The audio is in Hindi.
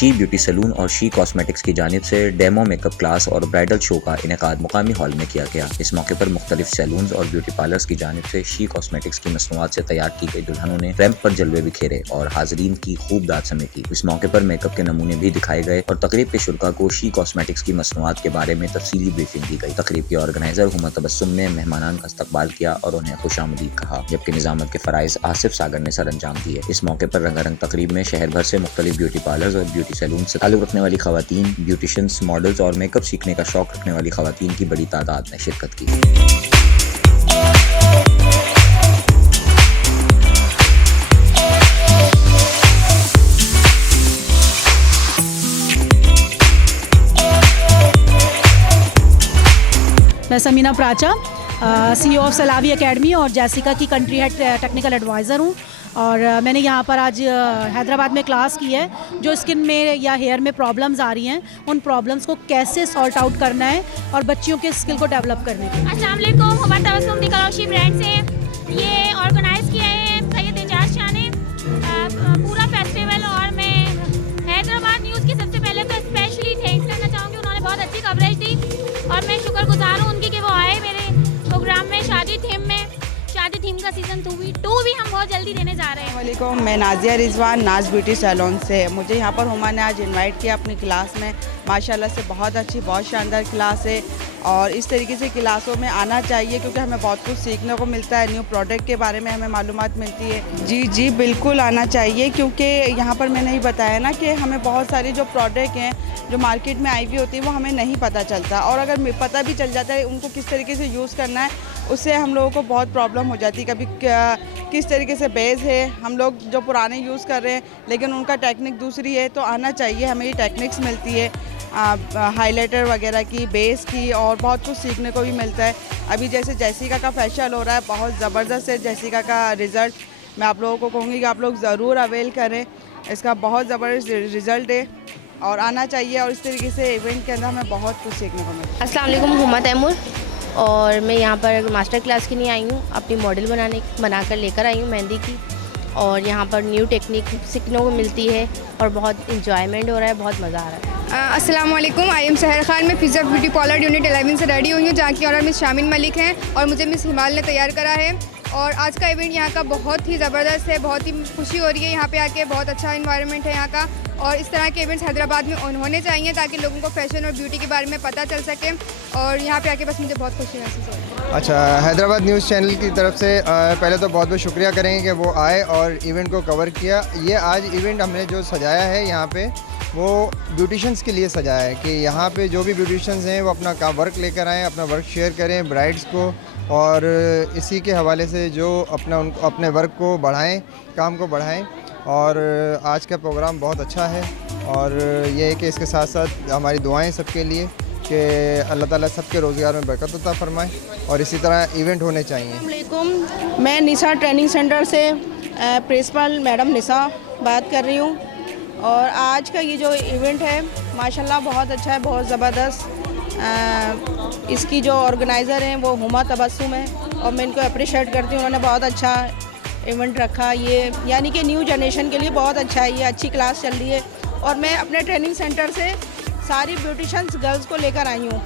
शी ब्यूटी सैलून और शी कॉस्मेटिक्स की जानिब से डेमो मेकअप क्लास और ब्राइडल शो का इनेकाद मुकामी हॉल में किया गया। इस मौके पर मुख्तलिफ सैलून्स और ब्यूटी पार्लर्स की जानिब से शी कॉस्मेटिक्स की मसनूआत से तैयार की गई दुल्हनों ने रैंप पर जलवे बिखेरे और हाजरीन की खूब दाद समेटी। इस मौके पर मेकअप के नमूने भी दिखाए गए और तकरीब के शुरा को शी कॉस्मेटिक्स की मसनूआत के बारे में तफसीली ब्रीफिंग दी गई। तकरीब के ऑर्गेनाइजर हुमा तबस्सुम ने मेहमानान का इस्तकबाल किया और उन्हें खुशामदीद कहा, जबकि निजामत के फराइज आसिफ सागर ने सर अंजाम दिए। इस मौके पर रंगारंग तकरीब में शहर भर से मुख्तलिफ ब्यूटी पार्लर्स और ब्यूटी सैलून से ताल्लुक रखने वाली खवातीन, ब्यूटिशियंस, मॉडल्स और मेकअप सीखने का शौक रखने वाली खवातीन की बड़ी तादाद ने शिरकत की। मैं समीना प्राचा, CEO ऑफ सलावी एकेडमी और जैसिका की कंट्री हेड टेक्निकल एडवाइज़र हूँ। और मैंने यहाँ पर आज हैदराबाद में क्लास की है जो स्किन में या हेयर में प्रॉब्लम्स आ रही हैं, उन प्रॉब्लम्स को कैसे सॉर्ट आउट करना है और बच्चियों के स्किल को डेवलप करने के। अस्सलाम वालेकुम, हुमा तबस्सुम दी कलौशी ब्रांड से ये ऑर्गेनाइज़ किया है सैयद एजाज शाह ने पूरा फेस्टिवल। और मैं हैदराबाद न्यूज़ की सबसे पहले तो स्पेशली थैंक्स करना चाहूँगी, उन्होंने बहुत अच्छी कवरेज दी और मैं शुक्रगुजार हूँ उनकी कि वो आए मेरे प्रोग्राम में। शादी थीम का सीज़न 2 भी हम बहुत जल्दी देने जा रहे हैं। वालेकुम, मैं नाजिया रिजवान नाज ब्यूटी सैलून से। मुझे यहाँ पर हुमा ने आज इनवाइट किया अपनी क्लास में। माशाल्लाह से बहुत अच्छी, बहुत शानदार क्लास है और इस तरीके से क्लासों में आना चाहिए क्योंकि हमें बहुत कुछ सीखने को मिलता है। न्यू प्रोडक्ट के बारे में हमें मालूमात मिलती है। जी बिल्कुल आना चाहिए क्योंकि यहाँ पर मैंने ही बताया ना कि हमें बहुत सारी जो प्रोडक्ट हैं जो मार्केट में आई हुई होती है वो हमें नहीं पता चलता, और अगर पता भी चल जाता है उनको किस तरीके से यूज़ करना है उससे हम लोगों को बहुत प्रॉब्लम हो जाती है। कभी किस तरीके से बेस है, हम लोग जो पुराने यूज़ कर रहे हैं लेकिन उनका टेक्निक दूसरी है, तो आना चाहिए। हमें ये टेक्निक्स मिलती है हाइलाइटर वगैरह की, बेस की, और बहुत कुछ सीखने को भी मिलता है। अभी जैसे जैसिका का फेशियल हो रहा है, बहुत ज़बरदस्त है जैसिका का रिज़ल्ट। मैं आप लोगों को कहूँगी कि आप लोग ज़रूर अवेल करें, इसका बहुत ज़बरदस्त रिज़ल्ट है और आना चाहिए। और इस तरीके से इवेंट के अंदर हमें बहुत कुछ सीखने को मिलता है। अस्सलाम वालेकुम, हुमा तैमूर, और मैं यहाँ पर मास्टर क्लास के लिए आई हूँ। अपनी मॉडल बनाकर लेकर आई हूँ मेहंदी की, और यहाँ पर न्यू टेक्निक सीखने को मिलती है और बहुत इंजॉयमेंट हो रहा है, बहुत मज़ा आ रहा है। अस्सलाम वालेकुम, आई एम सहर खान। मैं फिज़ा ब्यूटी पार्लर यूनिट 11 से रेडी हुई हूँ, जहाँ की ऑनर मिस शामिन मलिक हैं और मुझे मिस हिमाल ने तैयार करा है। और आज का इवेंट यहाँ का बहुत ही ज़बरदस्त है, बहुत ही खुशी हो रही है यहाँ पे आके। बहुत अच्छा इन्वायरमेंट है यहाँ का, और इस तरह के इवेंट्स हैदराबाद में होने चाहिए ताकि लोगों को फैशन और ब्यूटी के बारे में पता चल सके। और यहाँ पे आके बस मुझे बहुत खुशी महसूस हो रही है। अच्छा, हैदराबाद न्यूज़ चैनल की तरफ से पहले तो बहुत बहुत शुक्रिया करेंगे कि वो आए और इवेंट को कवर किया। ये आज इवेंट हमने जो सजाया है यहाँ पे वो ब्यूटिशंस के लिए सजाया है कि यहाँ पे जो भी ब्यूटिशंस हैं वो अपना काम वर्क लेकर आएँ, अपना वर्क शेयर करें ब्राइड्स को, और इसी के हवाले से जो अपने वर्क को बढ़ाएं, काम को बढ़ाएं। और आज का प्रोग्राम बहुत अच्छा है और ये है कि इसके साथ साथ हमारी दुआएं सबके लिए कि अल्लाह ताला सबके रोज़गार में बरकत अता फरमाए और इसी तरह इवेंट होने चाहिए। अस्सलाम वालेकुम, मैं निसा ट्रेनिंग सेंटर से प्रिंसिपल मैडम निसा बात कर रही हूँ। और आज का ये जो इवेंट है माशाल्लाह बहुत अच्छा है, बहुत ज़बरदस्त। इसकी जो ऑर्गेनाइज़र हैं वो हुमा तबस्सुम है और मैं इनको अप्रिशिएट करती हूँ। उन्होंने बहुत अच्छा इवेंट रखा, ये यानी कि न्यू जनरेशन के लिए बहुत अच्छा है। ये अच्छी क्लास चल रही है और मैं अपने ट्रेनिंग सेंटर से सारी ब्यूटिशंस गर्ल्स को लेकर आई हूँ।